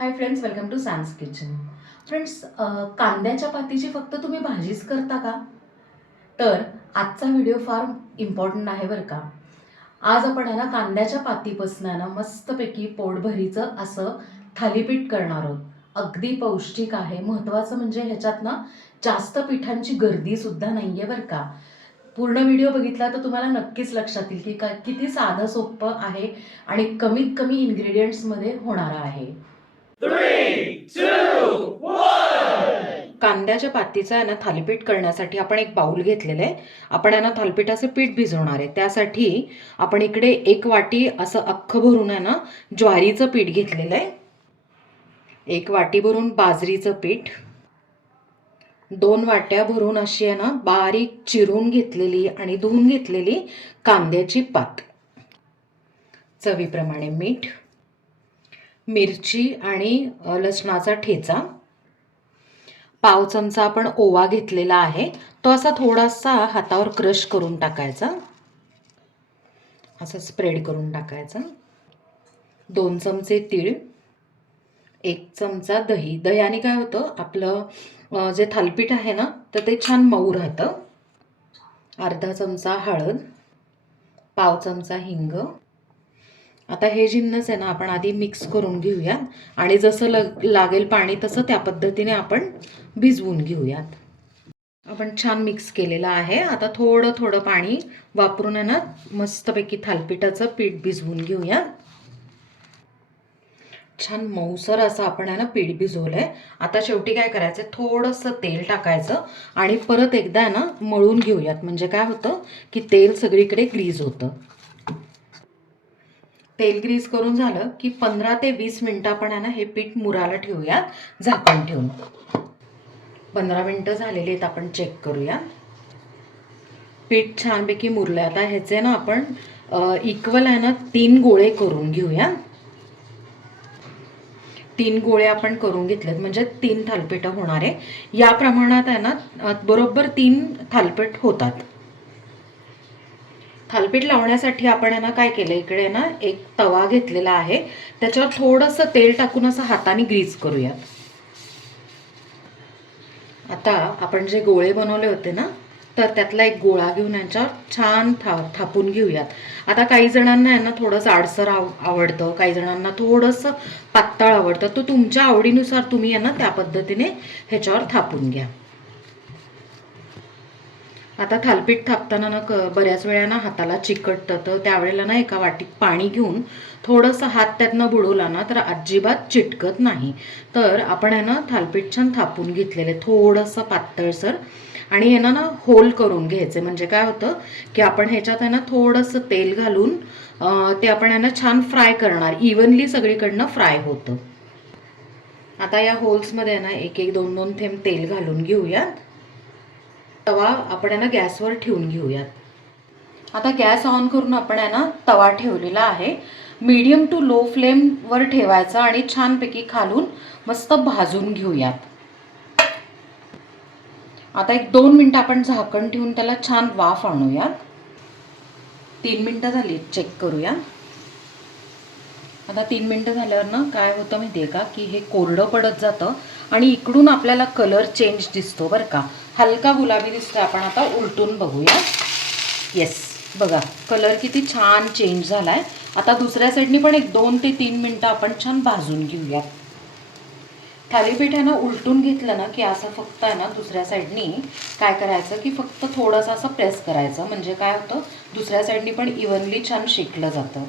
High friends, welcome to Sam's kitchen. Friends, कांद्याच्या पातीची फक्त तुम्ही भाजीच करता का? तर आजचा व्हिडिओ फार इम्पॉर्टंट आहे बरं का. आज आपण आहे ना कांद्याच्या पातीपासून आहे ना मस्तपैकी पोटभरीचं असं थालीपीठ करणार आहोत. अगदी पौष्टिक आहे. महत्त्वाचं म्हणजे ह्याच्यात ना जास्त पिठांची गर्दीसुद्धा नाही आहे बरं का. पूर्ण व्हिडिओ बघितला तर तुम्हाला नक्कीच लक्षात येईल की किती साधं सोपं आहे आणि कमीत कमी इन्ग्रेडियंट्समध्ये होणारं आहे. 3, 2, 1. कांद्याच्या पातीचं आहे ना थालीपीठ करण्यासाठी आपण एक बाउल घेतलेलं आहे. आपण आहे ना थालीपीठाचं पीठ भिजवणार आहे. त्यासाठी आपण इकडे 1 वाटी असं अख्खं भरून आहे ना ज्वारीचं पीठ घेतलेलं आहे. 1 वाटी भरून बाजरीचं पीठ, 2 वाट्या भरून अशी आहे ना बारीक चिरून घेतलेली आणि धुवून घेतलेली कांद्याची पात, चवीप्रमाणे मीठ, मिरची आणि लसणाचा ठेचा, पाव चमचा आपण ओवा घेतलेला आहे. तो असा थोडासा हातावर क्रश करून टाकायचा, असं स्प्रेड करून टाकायचा. 2 चमचे तीळ, 1 चमचा दही. दह्याने काय होतं, आपलं जे थालीपीठ आहे ना तर ते छान मऊ राहतं. अर्धा चमचा हळद, पाव चमचा हिंग. आता हे जिन्नस आहे ना आपण आधी मिक्स करून घेऊया आणि जसं लागेल पाणी तसं त्या पद्धतीने आपण भिजवून घेऊयात. आपण छान मिक्स केलेलं आहे. आता थोडं थोडं पाणी वापरून आहे ना मस्तपैकी थालीपीठाचं पीठ भिजवून घेऊया. छान मऊसर असं आपण आहे ना पीठ भिजवलंय. आता शेवटी काय करायचं, थोडंसं तेल टाकायचं आणि परत एकदा आहे ना मळून घेऊयात. म्हणजे काय होतं की तेल सगळीकडे ग्रीज होतं. तेल ग्रीज करून झालं की 15 ते 20 मिनटं आपण आहे ना हे पीठ मुराला ठेवूयात झाकण ठेवून. 15 मिनटं झालेली आहेत, आपण चेक करूया. पीठ छानपैकी मुरलं. आता ह्याचे ना आपण इक्वल आहे ना 3 गोळे करून घेऊया. 3 गोळे आपण करून घेतलेत म्हणजे 3 थालीपीठं होणार आहे. या प्रमाणात आहे ना बरोबर 3 थालीपीठ होतात. थालीपीठ लावण्यासाठी आपण आहे ना काय केलं, इकडे ना एक तवा घेतलेला आहे. त्याच्यावर थोडंसं तेल टाकून असं हाताने ग्रीज करूया. आता आपण जे गोळे बनवले होते ना तर त्यातला एक गोळा घेऊन यांच्यावर छान थापून घेऊयात. आता काही जणांना आहे ना थोडं जाडसर आवडतं, काही जणांना थोडंसं पातळ आवडतं. तर तुमच्या आवडीनुसार तुम्ही आहे ना त्या पद्धतीने ह्याच्यावर थापून घ्या. आता थालीपीठ थापताना ना बऱ्याच वेळा ना हाताला चिकटतं, तर त्यावेळेला ना एका वाटीत पाणी घेऊन थोडंसं हात त्यातनं बुडवला ना तर अजिबात चिटकत नाही. तर आपण आहे ना थालीपीठ छान थापून घेतलेले, थोडंसं पातळसर. आणि हे ना होल करून घ्यायचे. म्हणजे काय होतं की आपण ह्याच्यात आहे ना थोडंसं तेल घालून ते आपण आहे ना छान फ्राय करणार. इव्हनली सगळीकडनं फ्राय होतं. आता या होल्समध्ये आहे ना 1-1, 2-2 थेंब तेल घालून घेऊयात. तवा आपण आहे ना गॅसवर ठेवून घेऊयात. आता गॅस ऑन करून आपण आहे ना तवा ठेवलेला आहे. मीडियम टू लो फ्लेमवर ठेवायचा आणि छानपैकी खालून मस्त भाजून घेऊयात. आता 1-2 मिनटं आपण झाकण ठेवून त्याला छान वाफ आणूयात. 3 मिनटं झाली, चेक करूया. आता 3 मिनटं झाल्यावर ना काय होतं माहिती आहे का की हे कोरडं पडत जातं आणि इकडून आपल्याला कलर चेंज दिसतो बरं का. हलका गुलाबी दिसतो. आपण आता उलटून बघूया. येस, बघा कलर किती छान चेंज झाला आहे. आता दुसऱ्या साईडनी पण 1-2 ते 3 मिनटं आपण छान भाजून घेऊया. थालीपीठ आहे ना उलटून घेतलं ना की असं फक्त आहे ना दुसऱ्या साईडनी काय करायचं की फक्त थोडंसं असं प्रेस करायचं. म्हणजे काय होतं, दुसऱ्या साईडनी पण इव्हनली छान शेकलं जातं.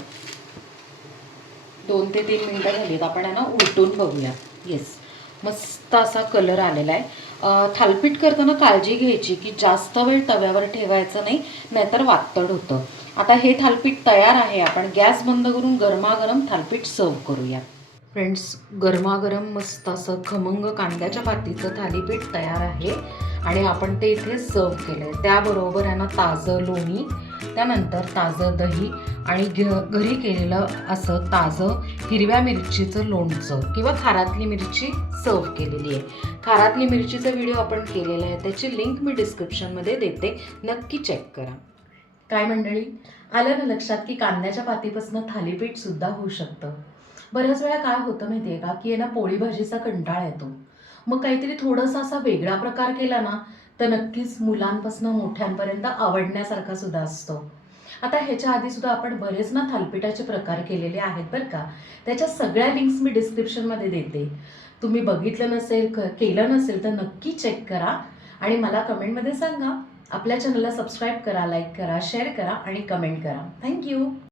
2 ते 3 मिनटं झालीत, आपण आहे ना उलटून बघूया. येस, मस्त असा कलर आलेला आहे. थालीपीठ करताना काळजी घ्यायची की जास्त वेळ तव्यावर ठेवायचं नाही, नाहीतर वातड होतं. आता हे थालीपीठ तयार आहे. आपण गॅस बंद करून गरमागरम थालीपीठ सर्व करूया. फ्रेंड्स, गरमागरम मस्त असं खमंग कांद्याच्या पातीचं थालीपीठ तयार आहे आणि आपण ते इथे सर्व केलं आहे. त्याबरोबर आहे ना ताजं लोणी, त्यानंतर ताजं दही आणि घरी केलेलं असं ताजं हिरव्या मिरचीचं लोणचं किंवा खारातली मिरची सर्व केलेली आहे. खारातली मिरचीचा व्हिडिओ आपण केलेला आहे, त्याची लिंक मी डिस्क्रिप्शनमध्ये देते, नक्की चेक करा. काय मंडळी, आलं ना लक्षात की कांद्याच्या पातीपासून थालीपीठ सुद्धा होऊ शकतं. बऱ्याच वेळा काय होतं माहिती आहे का, की आहे ना पोळी भाजीचा कंटाळा येतो. मग काहीतरी थोडासा असा वेगळा प्रकार केला ना, तर नक्कीच मुलांपासून मोठ्यांपर्यंत आवडण्यासारखा सुद्धा असतो. आता ह्याच्या आधी सुद्धा आपण बरेच ना थालीपीठाचे प्रकार केलेले आहेत बरं का. त्याच्या सगळ्या लिंक्स मी डिस्क्रिप्शनमध्ये देते. तुम्ही बघितलं नसेल, केलं नसेल तर नक्की चेक करा आणि मला कमेंटमध्ये सांगा. आपल्या चॅनलला सबस्क्राईब करा, लाईक करा, शेअर करा आणि कमेंट करा. थँक्यू.